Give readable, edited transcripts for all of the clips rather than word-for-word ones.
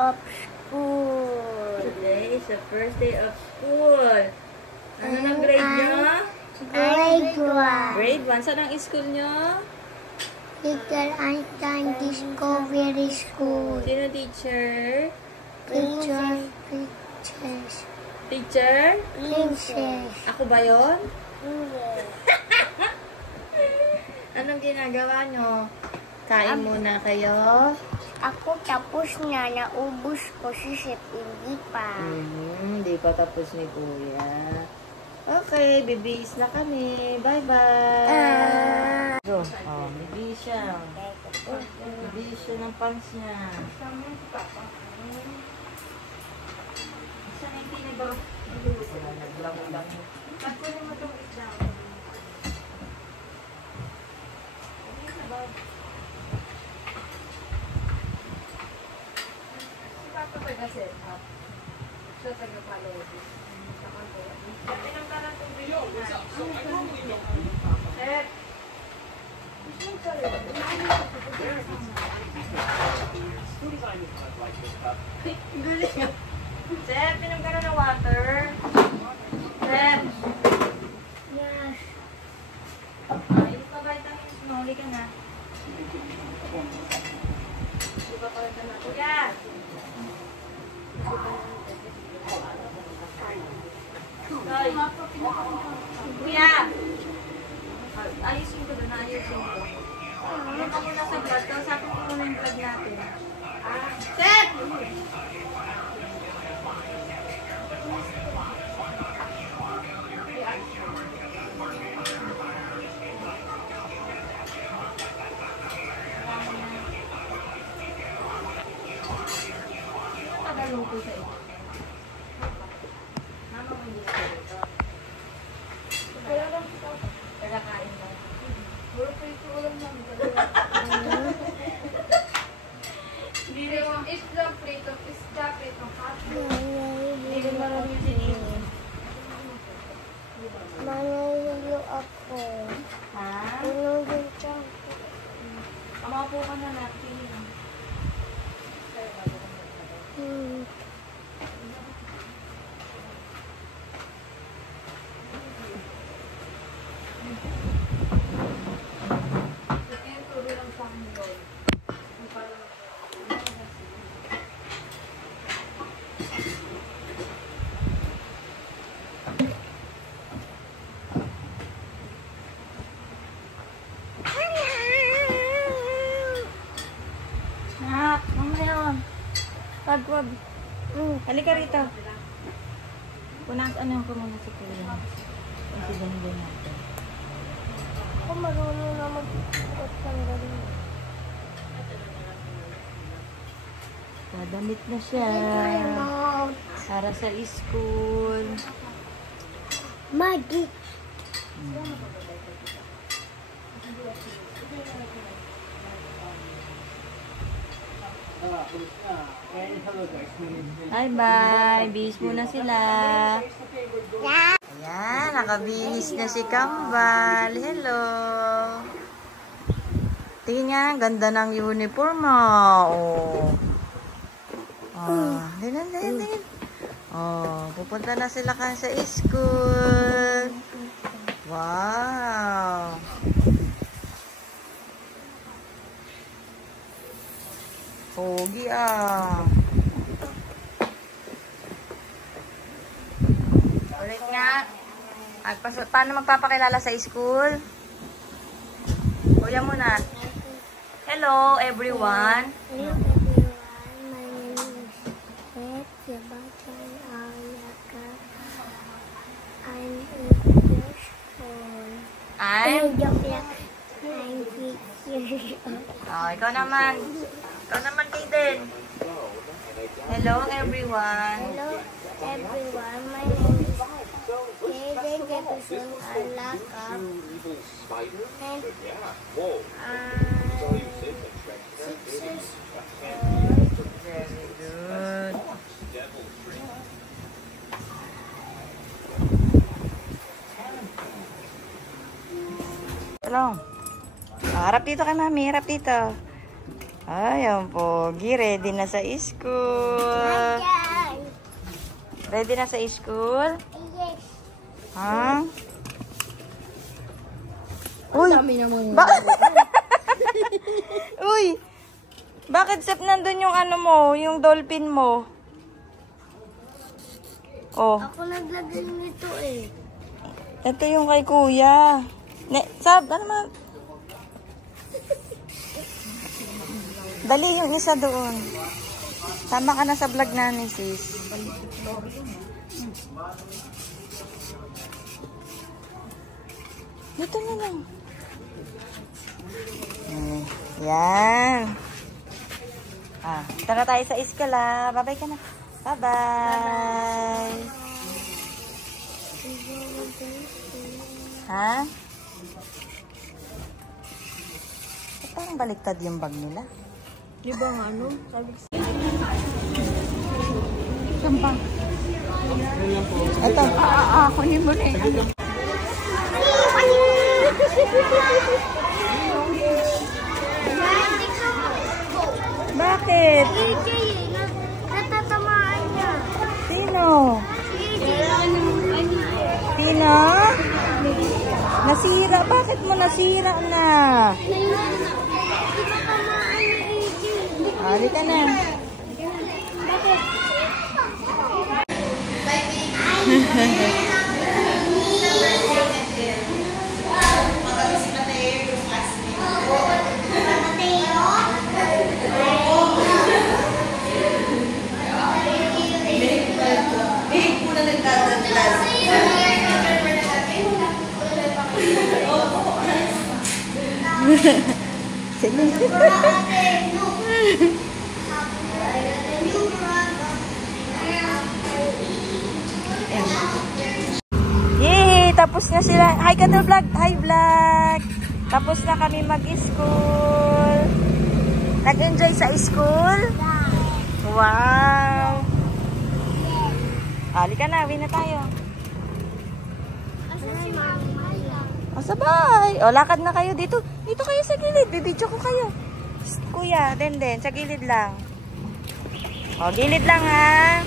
of school. Today is the first day of school. Ano ng grade nyo? Grade 1. Grade 1. Saan ang school nyo? Little Einstein Discovery School. Sino teacher? Teacher, princess. Teacher? Princess. Ako ba yun? Anong ginagawa nyo? Kain muna kayo. Ako tapos na, naubos ko si Chef, hindi pa. Hindi pa tapos ni Kuya. Okay, bibihis na kami. Bye-bye. Go. Oh, bibihis siya. Bibihis siya ng pants niya. Saan yung tinibag? Naglang-lang. Pagkunin mo itong isda. Kasi, siya taga-follow. Yo, what's up? So I normally don't Chef! Chef, pinom ka na ng water? Chef! Yes. Yung pa-vitamins mo, huli ka na. Yung pa-vitamins na. Kuya! Hoy! Kuya! Ayusin ko doon, ayusin ko. Punta ko na sa vlog, kausapin ko muna yung vlog natin. Chef! Tagalog ko sa ito. Mama mo hindi na ito. Kakain mo. Puro prito ulam namin. Isda prito, hotdog. Hindi rin marami yung sinini. Manululo ako. Ha? Manululo ako. Kamapo ka na natin. Nak, mamaya. Wag. Halika rito. Ano ko muna sa kuya. Pagsiganyan natin. Ako marunong na mag-ikot ng ganun. Dadamit na siya. Para sa school. Magic. Bye-bye. Bihis muna sila. Ayan, nakabihis na si Kambal. Hello. Tingnan nga, ganda ng uniform mo. Din. Pupunta na sila sa school. Wow. Pogi Ulit nga. Paano magpapakilala sa school? Kuya muna. Hello everyone. Hello everyone. My name is Beth Sebastian Ayaka. I'm 8 years old. Joke lang. I'm 6 years old. Ikaw naman. Kaden. Hello everyone. Hello everyone. My name is Kaden Jefferson Alaka. And I'm 6 years old. Very good. Hello. Harap dito kay mami. Harap dito. Ay, ang pogi. Ready na sa school. Ready na sa school? Yes. Ha? Uy! Uy! Bakit, Sep, nandun yung ano mo, yung dolphin mo? Oh. Ako naglagay nito eh. Ito yung kay kuya. Sab, ano man? Dali yung isa doon. Tama ka na sa vlog namin, sis. Dito na lang. Yan. Tara tayo sa iskala. Bye-bye ka na. Bye-bye. Ha? Parang baliktad yung bag nila. Di ba nga, ano? Samba. Ito. Kunin mo na eh. Bakit? AJ, natatamaan niya. Sino? AJ. Sino? Nasira. Bakit mo nasira na? Natatamaan ni AJ. Halika na. Yay! Tapos na sila. Hi, Kato Vlog! Hi, Vlog! Tapos na kami mag-school. Nag-enjoy sa school? Wow! Halika na, uwi na tayo. Asa si Mama? O, sabay. O, lakad na kayo dito. Dito kayo sa gilid. Bibidyo ko kayo. Psst, kuya, den. Sa gilid lang. O, gilid lang, ha.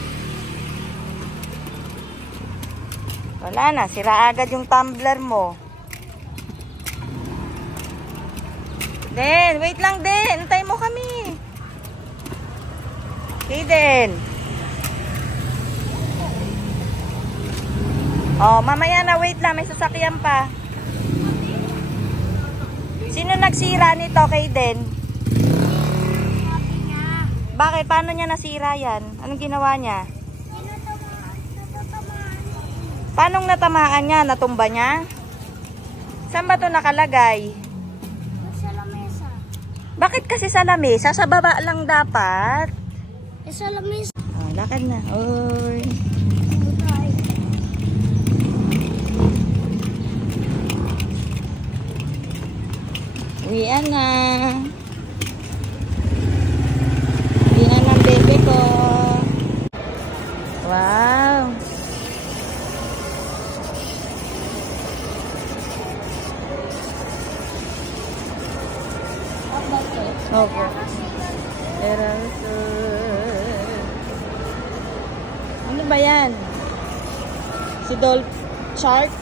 Wala na. Sira agad yung tumbler mo. Den, wait lang, Den. Antay mo kami. Okay, Den. O, mamaya na. Wait lang. May sasakyan pa. Sino nagsira nito kay Den? Bakit? Paano niya nasira yan? Anong ginawa niya? Paano natamaan niya? Natumba niya? Saan ba ito nakalagay? Sa lamesa. Bakit kasi sa lamesa? Sa baba lang dapat. Sa lamesa. Oh, lakad na. Oy. Uwian na. Uwian ng bebe ko. Wow. Opo. Ano ba yan? Si Dolph Shark?